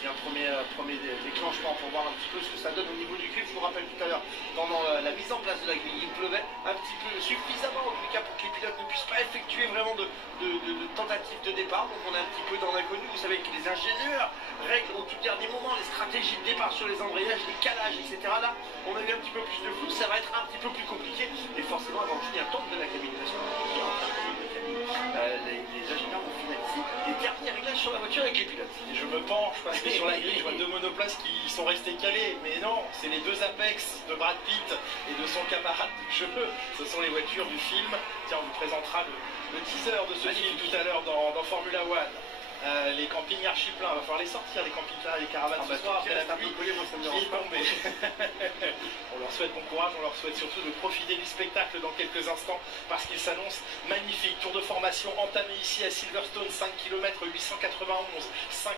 aussi un premier déclenchement pour voir un petit peu ce que ça donne au niveau du grip. Je vous rappelle tout à l'heure, pendant la mise en place de la grille, il pleuvait un petit peu, suffisamment en tout cas pour que les pilotes ne puissent pas effectuer vraiment de tentatives de départ. Donc on est un petit peu dans l'inconnu. Vous savez que les ingénieurs règlent au tout dernier moment les stratégies de départ sur les embrayages, les calages, etc. Là, on a eu un petit peu plus de flou, ça va être un petit peu plus compliqué. Et forcément, avant de finir le temps de la cabine, parce les ingénieurs vont finaliser les derniers réglages sur la voiture avec les pilotes. Et je me penche parce que sur la grille, je vois deux monoplaces qui sont restés calés. Mais non, c'est les deux Apex de Brad Pitt et de son camarade de jeu. Ce sont les voitures du film. Tiens, on vous présentera le teaser de ce film tout à l'heure dans Formula One. Les campings archi pleins, il va falloir les sortir, les campings-là, les caravanes ce soir, après la pluie qui est tombée. On leur souhaite bon courage, on leur souhaite surtout de profiter du spectacle dans quelques instants parce qu'il s'annonce magnifique. Tour de formation entamé ici à Silverstone, 5 km 891.